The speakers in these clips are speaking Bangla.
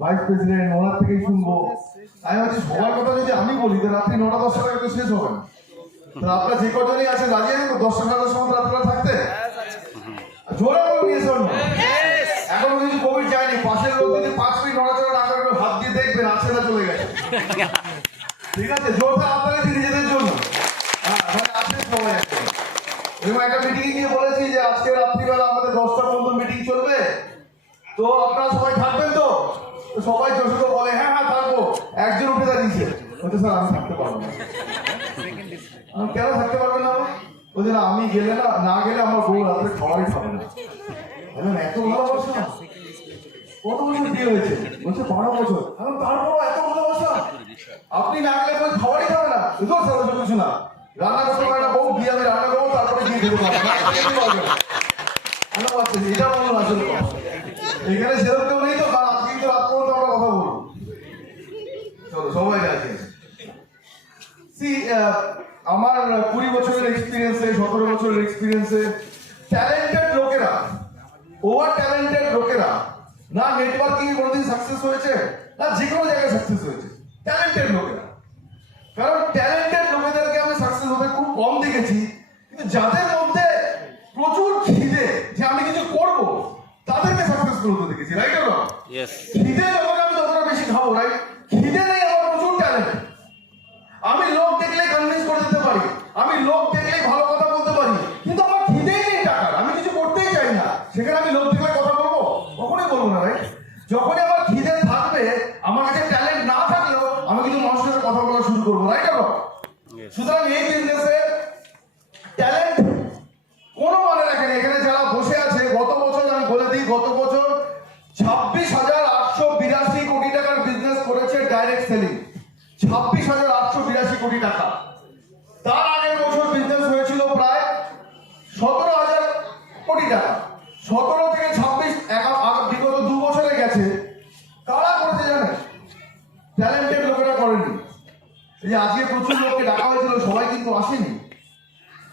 ভাইস প্রেসিডেন্ট ওনার থেকেই শুনব। আমি সবার কথা যদি আমি বলি তো রাত্রি নটা দশটা টাকা শেষ হবে না। আপনারা যে কজনই আছেন রাজি আছেন দশটা সাড়ে দশটা মতো রাত্রে থাকতে? জোরে নিয়েছে অন্য এখনও কিছু কোভিড যায়নি। পাশের লোক যদি পাঁচ মিনিট নড়াচড়া না করবে হাত দিয়ে দেখবেন আছে না চলে গেছে। ঠিক আছে জোরটা আপনারা নিজেদের জন্য। হ্যাঁ আছে সবাই একটা মিটিং নিয়ে বলেছি যে আজকে রাত্রিবেলা আমাদের দশটা পর্যন্ত মিটিং চলবে তো আপনারা সবাই থাকবেন তো তো সবাই জোর শুধু বলে হ্যাঁ হ্যাঁ থাকব একজন উঠে দাঁড়িয়েছে বলছে স্যার আমি থাকতে পারব না। কেন থাকতে পারবেন না? বলছে না আমি গেলে না না গেলে আমার বউ রাত্রে খাবারই খাবে না। বললাম, এত ভালোবাসা কত বছর বিয়ে হয়েছে? বলছে বারো বছর। তারপর এত ভালোবাসা আপনি না গেলে কোনো খাবারই খাবে না। বুঝতে পারছেন কিছু না। রান্না করতে পারে না বউ বিয়ে আমি রান্না করব তারপরে গিয়ে খেতে পারবে পারবে এখানে সেরকম নেই তো আজকে কিন্তু রাত পর্যন্ত আমরা কথা বলব। চলো সবাই সি আমার কুড়ি বছরের এক্সপিরিয়েন্সে সতেরো বছরের এক্সপিরিয়েন্সে ট্যালেন্টেড লোকেরা ওভার ট্যালেন্টেড লোকেরা না নেটওয়ার্কিং এ কোনোদিন সাকসেস হয়েছে না যে কোনো জায়গায় সাকসেস হয়েছে ট্যালেন্টেড লোকেরা। কারণ ট্যালেন্টেড লোকেদেরকে আমি সাকসেস হতে খুব কম দেখেছি কিন্তু যাদের মধ্যে প্রচুর খিদে যে আমি কিছু করব তাদেরকে সাকসেসফুল হতে দেখেছি রাইট খিদে আমার কাছে ট্যালেন্ট না থাকলেও আমি কিন্তু মানুষের সাথে কথা বলা শুরু করব রাইট. সুতরাং এই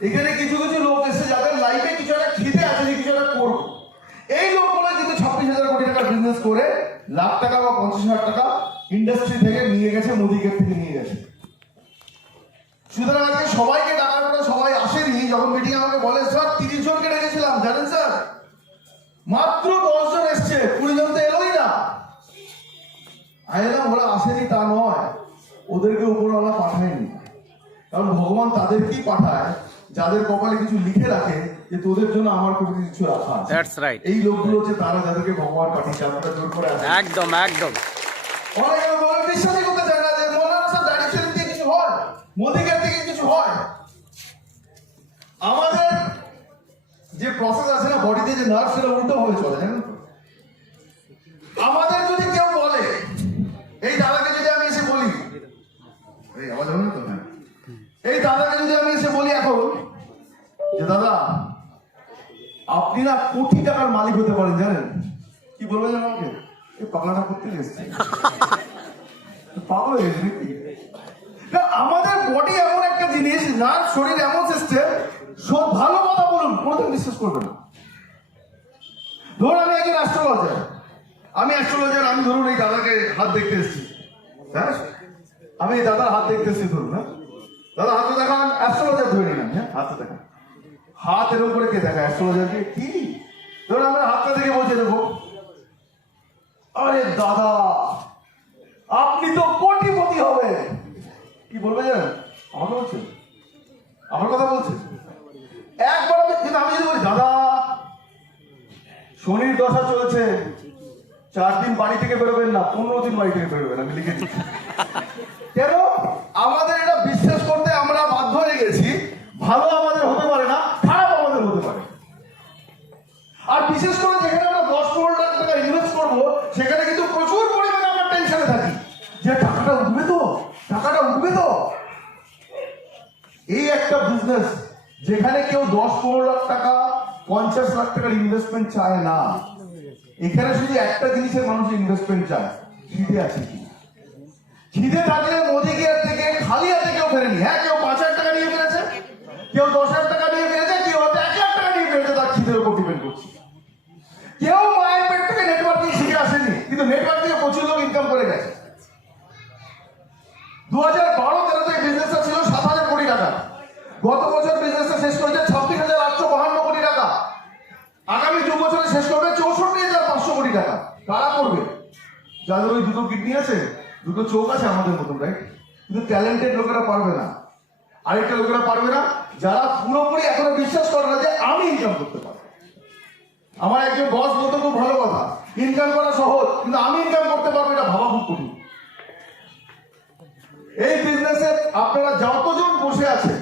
এখানে কিছু কিছু লোক এসে যাদের লাইফে কিছু একটা খিদে আছে যে কিছু একটা করব। এই লোকগুলো কিন্তু ছাব্বিশ হাজার কোটি টাকা বিজনেস করে লাখ টাকা বা পঞ্চাশ হাজার টাকা ইন্ডাস্ট্রি থেকে নিয়ে গেছে মোদিকের থেকে নিয়ে গেছে। সুতরাং সবাইকে ডাকার পরে সবাই আসেনি। যখন মিটিং আমাকে বলে স্যার তিরিশ জনকে ডেকেছিলাম জানেন স্যার? মাত্র দশ জন এসছে কুড়ি জন তো এলোই না। আমি বললাম, ওরা আসেনি তা নয়। ওদেরকে উপরওয়ালা পাঠায়নি। কারণ ভগবান তাদেরকেই পাঠায়। যাদের কপালে কিছু লিখে রাখে যে তোদের জন্য আমার কোনো কিছু রাখা আছে। দ্যাটস রাইট এই লোকগুলো হচ্ছে তারা যাদেরকে ভগবান পাঠিয়েছে আপনারা জোর করে একদম একদম। অনেকে বলে বিশ্বাসই করতে চায় না যে কিছু হয় মোদিকের থেকে কিছু হয়। আমাদের যে প্রসেস আছে না বডিতে যে নার্ভ সেটা উল্টো হয়ে চলে জানেন? এসছে আমাদের বডি এমন একটা জিনিস না শরীর এমন সিস্টেম সব ভালো কথা বলুন, কোনোদিন বিশ্বাস করবে না। ধরুন আমি একজন অ্যাস্ট্রোলজার আমি অ্যাস্ট্রোলজার আমি ধরুন এই দাদাকে হাত দেখতে এসেছি। হ্যাঁ? আমি এই দাদার হাত দেখতে এসেছি, ধরুন হ্যাঁ? দাদা হাতে দেখান অ্যাস্ট্রোলজার ধরে নিলাম হ্যাঁ? হাতে দেখান। হাত এর উপরে কে দেখা অ্যাস্ট্রোলজারকে কি? ধরুন আমরা হাতটা থেকে বলছে দেখো আরে দাদা আপনি তো কোটিপতি হবে কি বলবে জানেন আমাকে বলছেন আমার কথা বলছে একবার আমি কিন্তু আমি যদি বলি দাদা শনির দশা চলছে চার দিন বাড়ি থেকে বেরোবেন না পনেরো দিন বাড়ি থেকে বেরোবেন আমি লিখে কেন? আমাদের এটা বিশ্বাস করতে আমরা বাধ্য হয়ে গেছি। ভালো আমাদের হতে পারে না, খারাপ আমাদের হতে পারে। আর বিশেষ করে যেখানে আমরা দশ পনেরো লাখ টাকা ইনভেস্ট করব, সেখানে কিন্তু প্রচুর পরিমাণে আমরা টেনশনে থাকি। যে টাকাটা উঠবে তো, টাকাটা উঠবে তো। এই একটা বিজনেস যেখানে কেউ দশ পনেরো লাখ টাকা, পঞ্চাশ লাখ টাকার ইনভেস্টমেন্ট চায় না। এখানে শুধু একটা জিনিসের মানুষ ইনভেস্টমেন্ট চায়। খিদে আছে কিনা খিদে থাকলে মোদি গিয়ার থেকে খালি হাতে কেউ ফেরেনি। হ্যাঁ কেউ পাঁচ হাজার টাকা নিয়ে ফেলেছে, কেউ দশ হাজার টাকা নিয়ে ফেলেছে, কেউ হয়তো এক লাখ টাকা নিয়ে ফেলেছে, তার খিদের উপর ডিপেন্ড করছে। কেউ মায়ের পেট থেকে নেটওয়ার্কিং শিখে আসেনি, কিন্তু নেটওয়ার্ক থেকে প্রচুর লোক ইনকাম করে গেছে। দু হাজার বারো তেরোতে বিজনেসটা ছিল সাত হাজার কোটি টাকা। গত বছর বিজনেসটা শেষ করেছে যাদের ওই দুটো কিডনি আছে, দুটো চোখ আছে আমাদের মতন রাইট কিন্তু ট্যালেন্টেড লোকেরা পারবে না। আরেকটা লোকেরা পারবে না, যারা পুরোপুরি এখনও বিশ্বাস করে না যে আমি ইনকাম করতে পারব। আমার একজন বস বলতে, খুব ভালো কথা। ইনকাম করা সহজ, কিন্তু আমি ইনকাম করতে পারব এটা ভাবা খুব কঠিন। এই বিজনেসে আপনারা যতজন বসে আছে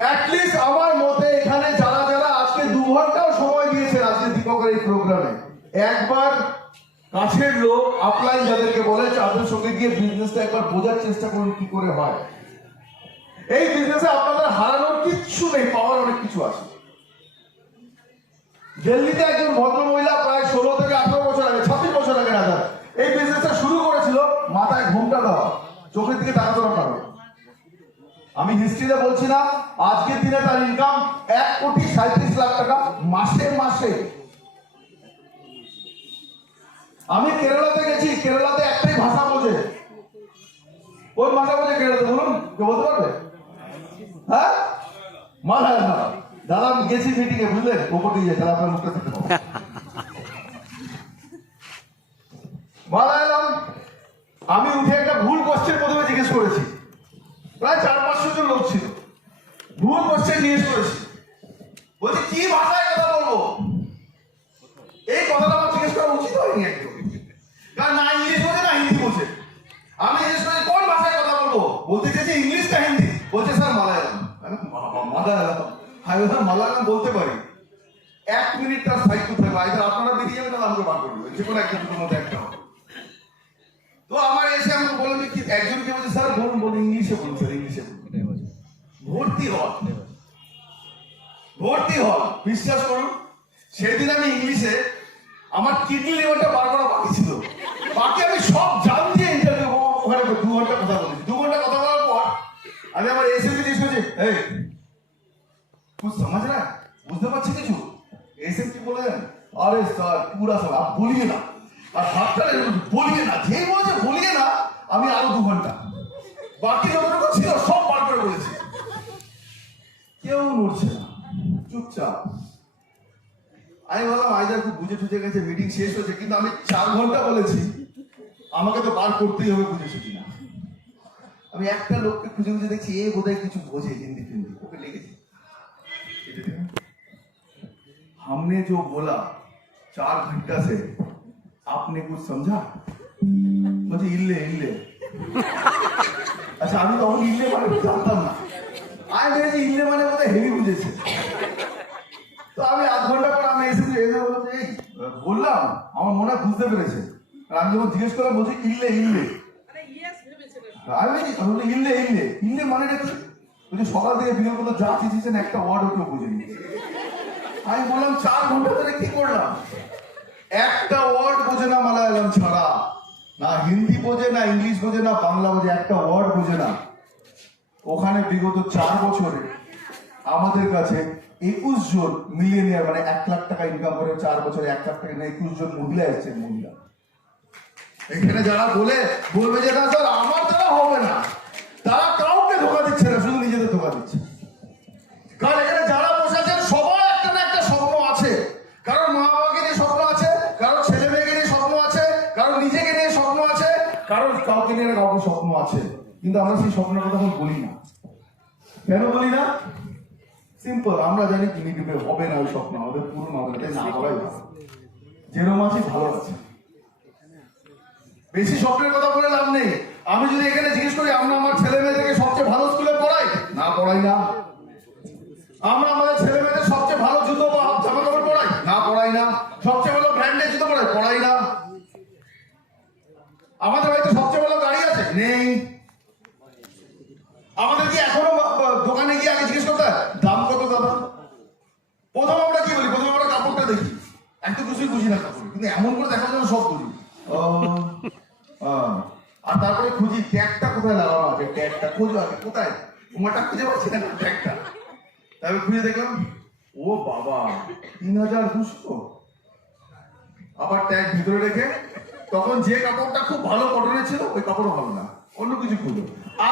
অ্যাটলিস্ট আমার মতে এখানে যারা যারা আজকে দু ঘন্টাও সময় দিয়েছে আজকে দীপকের এই প্রোগ্রামে একবার কাছের লোক আপলাইন যাদেরকে বলে, তাদের সঙ্গে গিয়ে বিজনেসটা একবার বোঝার চেষ্টা করুন কি করে হয়। এই বিজনেসে আপনাদের হারানোর কিচ্ছু নেই, পাওয়ার অনেক কিছু আছে। দিল্লিতে একজন ভদ্র মহিলা প্রায় ষোলো থেকে আঠারো বছর আগে, ছাব্বিশ বছর আগে রাজা এই বিজনেসটা শুরু করেছিল মাথায় ঘুমটা দেওয়া, চোখের দিকে তাকাতে পারবে আমি হিস্ট্রিতে বলছি না, আজকের দিনে তার ইনকাম এক কোটি সাঁত্রিশ লাখ টাকা, মাসে মাসে। আমি কেরালাতে গেছি, কেরালাতে একটাই ভাষা বোঝে। কোন ভাষা বোঝে কেরালাতে? বলুন কে বলতে পারবে? হ্যাঁ? মালায়ালাম। দাদা আমি গেছি মিটিং এ, বুঝলেন? ওপর দিয়ে তাহলে আপনার মুখটা দেখতে পাবো। মালায়ালাম, আমি উঠে একটা ভুল কোশ্চেন প্রথমে জিজ্ঞেস করেছি। প্রায় চার পাঁচশো জন লোক ছিল। ভুল কোশ্চেন জিজ্ঞেস করেছি। বলছি, কি ভাষায় কথা বলব এই কথাটা আমার জিজ্ঞেস করা উচিত হয়নি একদম কারণ না ইংলিশ বোঝে না হিন্দি বোঝে আমি জিজ্ঞেস করি কোন ভাষায় কথা বলব বলতে চাইছি ইংলিশ না হিন্দি। বলছে, স্যার, মালায়ালাম। মালায়ালাম? বললাম, মালায়ালাম বলতে পারি। এক মিনিট তার সাইড হবে আইদার আপনারা বেরিয়ে যাবেন তাহলে আমাকে বার করে দেবেন যে কোনো একটা দুটোর মধ্যে একটা তো আমার এসে আমাকে বলল যে, কি, একজন কে বলছে, স্যার? বলুন বলুন, ইংলিশে বলুন, স্যার, ইংলিশে ভর্তি হল ভর্তি হল বিশ্বাস করুন, সেদিন আমি ইংলিশে আমার কিডনি লিভারটা বার করা বাকি ছিল। বাকি আমি বলিয়ে না আর হাতটা বলিয়ে না যেই বলছে বলিয়ে না আমি আরো দু ঘন্টা বাকি যতটুকু ছিল সব বার করে বলেছি কেউ নড়ছে না চুপচাপ আমি ভাবলাম আইদার খুব বুঝে টুঝে গেছে মিটিং শেষ হয়েছে কিন্তু আমি চার ঘন্টা বলেছি আমাকে তো বার করতেই হবে বুঝেছি কিনা আমি একটা লোককে খুঁজে খুঁজে দেখছি এ বোধহয় কিছু বোঝে হিন্দি ফিন্দি ওকে লিখেছি हमने जो बोला चार घंटा से आपने कुछ समझा मुझे इल्ले इल्ले আচ্ছা আমি তখন ইল্লে মানে জানতাম না আমি ভেবেছি ইল্লে মানে বোধহয় হেভি বুঝেছে তো আমি আধ ঘন্টা পর আমি এসে এসে বললাম যে, এই বললাম আমার মনে হয় বুঝতে পেরেছে আর আমি যখন জিজ্ঞেস করলাম বলছি ইল্লে ইল্লে আমি বলছি আমি বলছি, ইল্লে ইল্লে ইল্লে মানে কি বলছি সকাল থেকে বিকেল পর্যন্ত যা চিঠিছেন একটা ওয়ার্ড ওকেও বুঝিনি আমি বললাম, চার ঘণ্টা ধরে কি করলাম? একটা ওয়ার্ড বোঝে না মালায়ালাম ছাড়া। না হিন্দি বোঝে, না ইংলিশ বোঝে, না বাংলা বোঝে, একটা ওয়ার্ড বোঝে না। ওখানে বিগত চার বছরে আমাদের কাছে একুশ জন মিলিয়নিয়ার মানে এক লাখ টাকা ইনকাম করে চার বছরে এক লাখ টাকা একুশ জন মহিলা এসেছে মহিলা। এখানে যারা বলে, বলবে যে, না স্যার, আমার দ্বারা হবে না। তারা কাউকে ধোকা দিচ্ছে না, শুধু নিজেদের ধোকা দিচ্ছে। কারণ নিয়ে কাউকে স্বপ্ন আছে, কিন্তু আমরা সেই স্বপ্নের কথা এখন বলি না। কেন বলি না? সিম্পল আমরা জানি কি নিবে হবে না ওই স্বপ্ন, হবে না তাই না ভালো। যেরকম আছি, ভালো আছে। বেশি স্বপ্নের কথা বলে লাভ নেই। আমি যদি এখানে জিজ্ঞেস করি, আমরা আমার ছেলে মেয়েদেরকে সবচেয়ে ভালো স্কুলে পড়াই? না পড়াই না। আমরা আমাদের ছেলে মেয়েদের সবচেয়ে ভালো জুতো বা জামা কাপড় পড়াই? না পড়াই না। সবচেয়ে ভালো ব্র্যান্ডের জুতো পড়াই? পড়াই না। আমাদের নেই। আমাদের কি এখনও দোকানে গিয়ে আগে জিজ্ঞেস করতে দাম কত দাদা? প্রথম আমরা কি বলি? প্রথম আমরা কাপড়টা দেখি। একটু কিছুই বুঝি না কাপড়। কিন্তু এমন করে দেখার জন্য সব বুঝি। আর তারপরে খুঁজি, ট্যাগটা কোথায় লাগানো আছে ট্যাগটা খুঁজো আগে। কোথায়? তোমারটা খুঁজে পাচ্ছি না ট্যাগটা। তারপরে খুঁজে দেখলাম, ও বাবা, তিন হাজার দুশো? আবার ট্যাগ ভিতরে রেখে তখন যে কাপড়টা খুব ভালো কটনের ছিল, ওই কাপড় ভালো না। অন্য কিছু খুঁজো।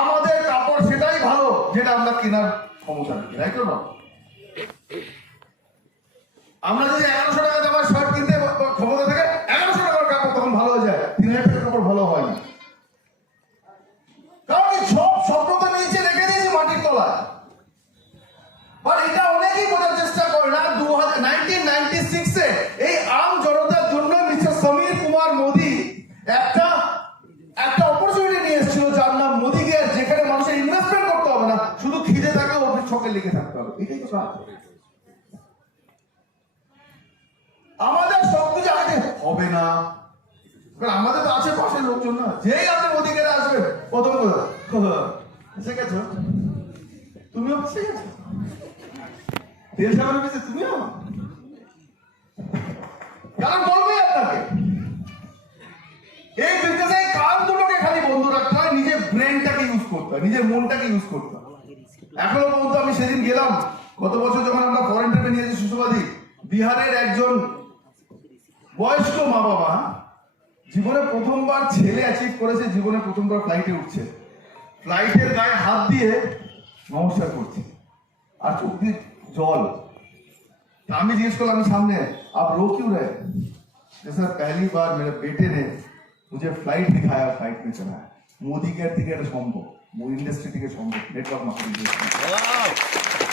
আমাদের কাপড় সেটাই ভালো, যেটা আমরা কেনার ক্ষমতা রাখি তো? না আমরা যদি এগারোশো টাকা দেওয়ার শার্ট কাজ। আমাদের সব কিছু আগে হবে না। আমাদের তো আছে পাশের লোকজন না। যেই আপনি অধিকারে আসবে প্রথম কথা। এসে গেছো? তুমিও এসে গেছো? তেল সাবানের বেশি তুমিও? কারণ বলবে আপনাকে। এই বিজনেসে কান দুটোকে খালি বন্ধ রাখতে হয়, নিজের ব্রেনটাকে ইউজ করতে হয়, নিজের মনটাকে ইউজ করতে হয়। এখনও পর্যন্ত আমি সেদিন গেলাম। গত বছর যখন আমরা ফরেন ট্রিপে নিয়েছি সুষমাদি বিহারের একজন বয়স্ক মা বাবা জীবনে প্রথমবার ছেলে অ্যাচিভ করেছে, জীবনে প্রথমবার ফ্লাইটে উঠছে। ফ্লাইটের গায়ে হাত দিয়ে নমস্কার করছে। আর চোখ দিয়ে জল। আমি জিজ্ঞেস করলাম, আমি সামনে, আপ রো কিউ রে? স্যার, পহলি বার, মেরে বেটে নে ফ্লাইট फ्लाइट दिखाया ফ্লাইট में चलाया मोदी कहती कि সম্ভব। মোদি ইন্ডাস্ট্রি থেকে সম্ভব নেটওয়ার্ক মার্কেটিং!